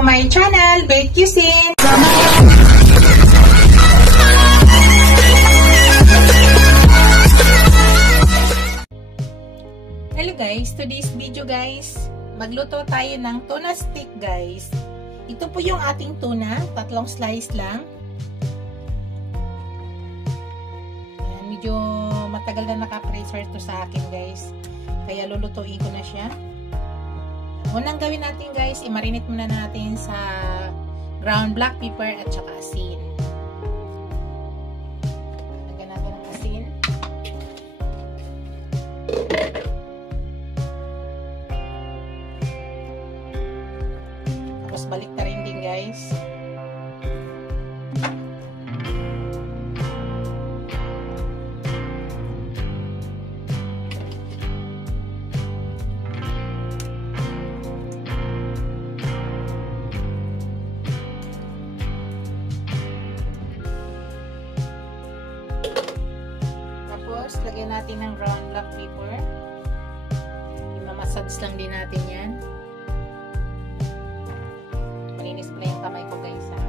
to my channel, Bake Cuisine! Hello guys, today's video guys, magluto tayo ng tuna stick guys. Ito po yung ating tuna, 3 slice lang. Ayan, medyo matagal na naka-preserve to sa akin guys, kaya lulutuin ko na siya. Unang gawin natin guys, i-marinate muna natin sa ground black pepper at saka asin. Lagyan natin ng asin. Tapos balik na rin din guys. Lagyan natin ng ground black pepper. Imamassage lang din natin yan. Malinis pala yung kamay ko guys ha.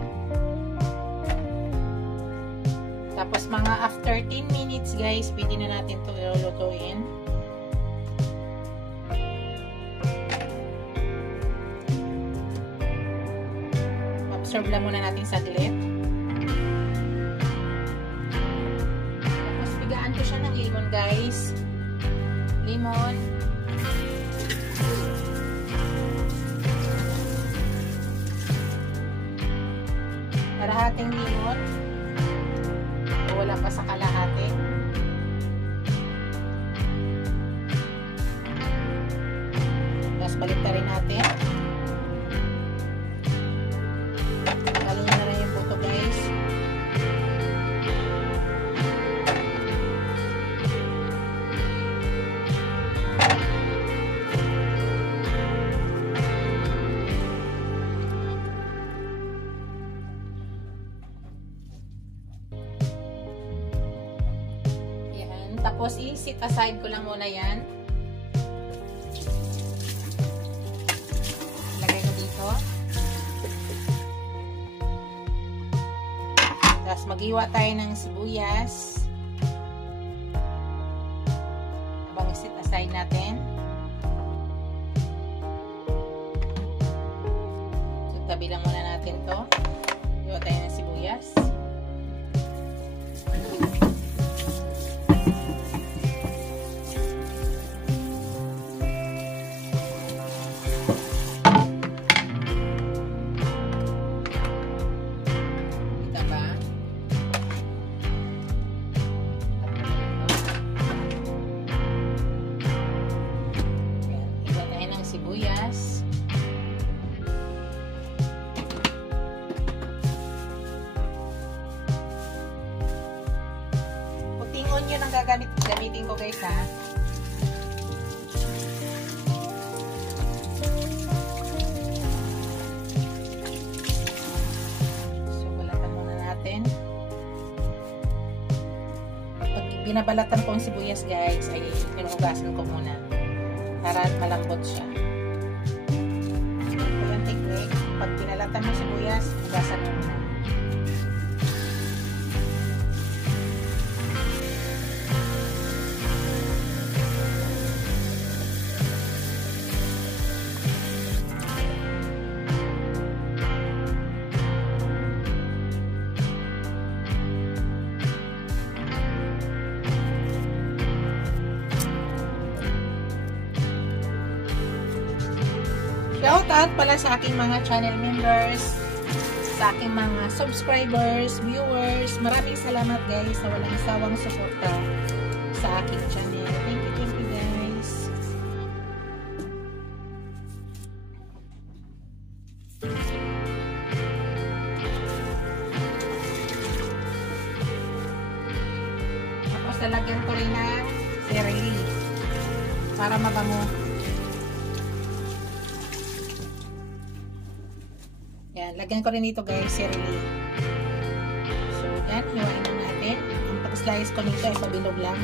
Tapos mga after 10 minutes guys, pwede na natin ito ilulutuin. Absorb lang muna natin saglit. Siya ng lemon guys, lemon, kalahating lemon, wala pa sa kalahati. Tapos balik na rin natin, tanggalin na rin yung buto guys. Tapos i-set aside ko lang muna yan. Lagay ko dito. Tapos mag-iwa tayo ng sibuyas. Habang i-set aside natin. So, tabi lang muna natin to. Iwa tayo ng sibuyas. Sibuyas. Puting onion ang gamitin ko guys ha. So balatan muna natin. Pag binabalatan ko ang sibuyas guys, ay pinuhugasan ko muna para malambot siya. Pag pinalatan mo sibuyas, hugasan mo muna. Shoutout pala sa aking mga channel members, sa aking mga subscribers, viewers. Maraming salamat guys sa walang sawang suporta sa aking channel. Thank you guys. Tapos lalagyan ko rin ng sirili para mabango. Yan, lagyan ko rin dito guys, sirili. So, yan, hiwain na natin. Ang pag-slice ko nito ay pabilog lang.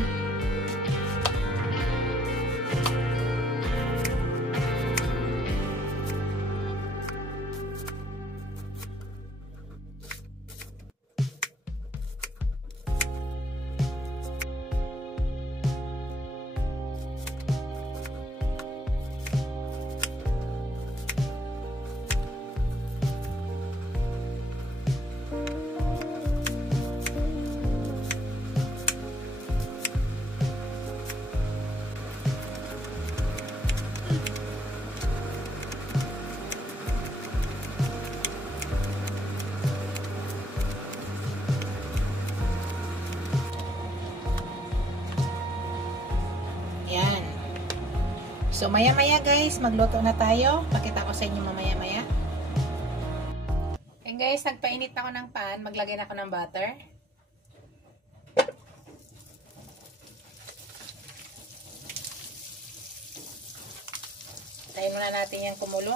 So, maya-maya guys, magluto na tayo. Pakita ko sa inyo mamaya-maya. And guys, nagpainit ako ng pan. Maglagay na ako ng butter. Tayo muna natin yung kumulo.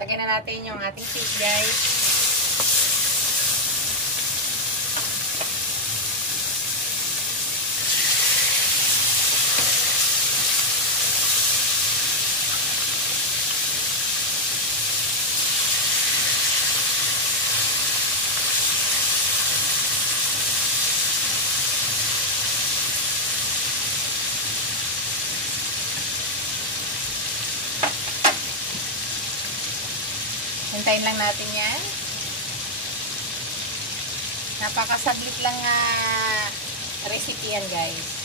Lagyan na natin yung ating fish guys. Hintayin lang natin yan. Napakasaglit lang recipe yan guys.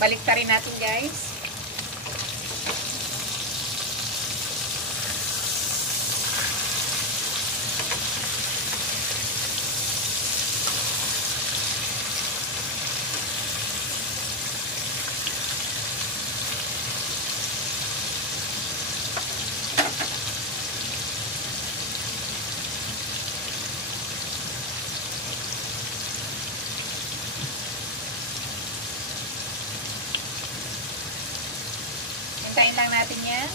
Baliktarin natin guys. Hintayin lang natin yan.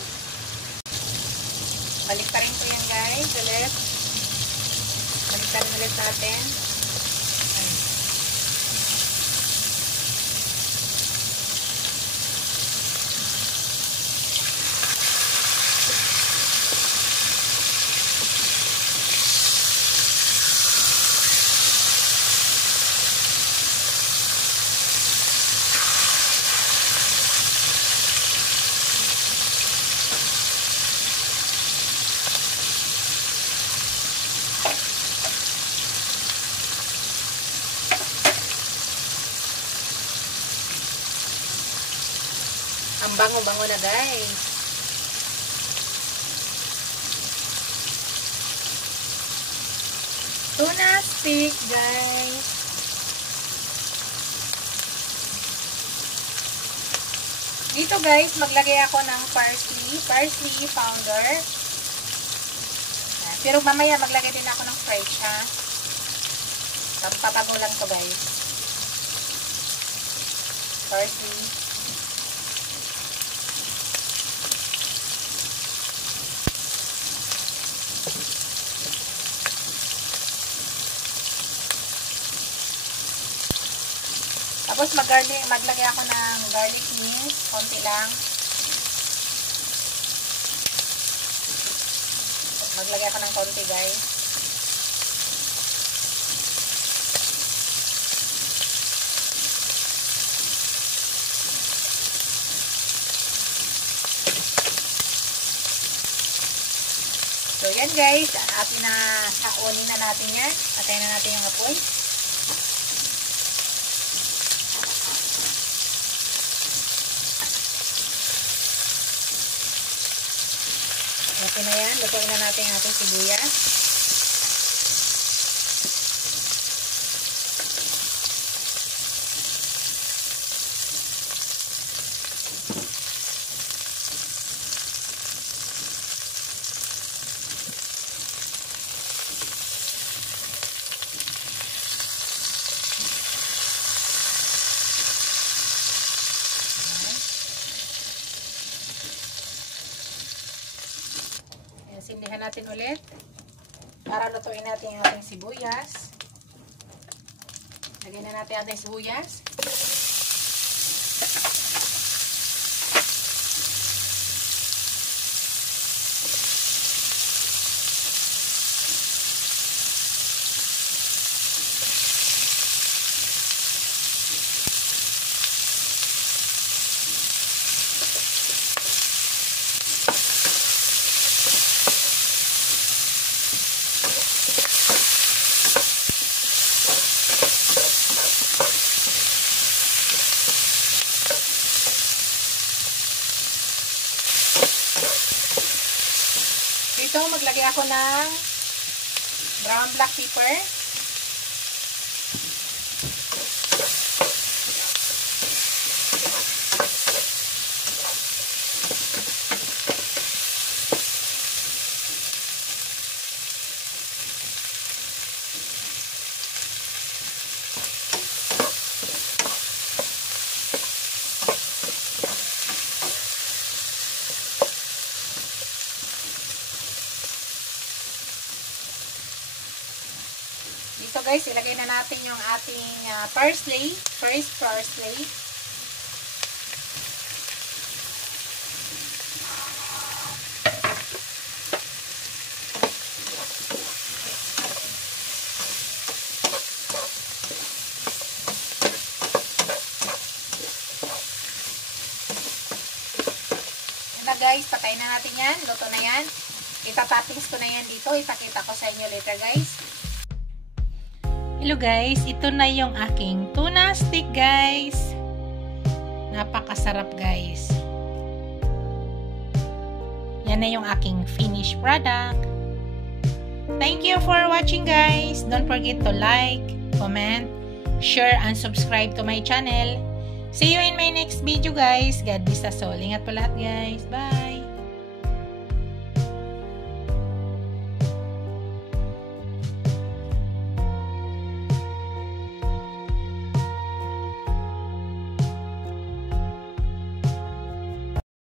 Baliktarin ko yan guys ulit. Baliktarin ulit natin. Ang bango-bango na guys. Tuna stick guys. Dito guys, maglagay ako ng parsley powder. Pero mamaya maglagay din ako ng fresh ha. Papago lang to guys. Parsley. Tapos maglagay ako ng garlic mist, konti lang. Maglagay ako ng konti guys. So yan guys, atin na saunin na natin yan. Atayin na natin yung apoy. Okay na yan. Lutuin na natin ang ating sibuyas. Intindihan natin ulit. Para lutuin natin yung ating sibuyas. Lagyan na natin ating sibuyas. Dito maglagay ako ng brown black pepper. Dito guys, ilagay na natin yung ating parsley, fresh parsley. Yan na guys, patayin na natin yan. Luto na yan. Itatoppings ko na yan dito. Ipakita ko sa inyo later guys. Hello guys, ito na yung aking tuna stick guys. Napakasarap guys. Yan na yung aking finished product. Thank you for watching guys. Don't forget to like, comment, share, and subscribe to my channel. See you in my next video guys. God bless us all. Ingat po lahat guys. Bye!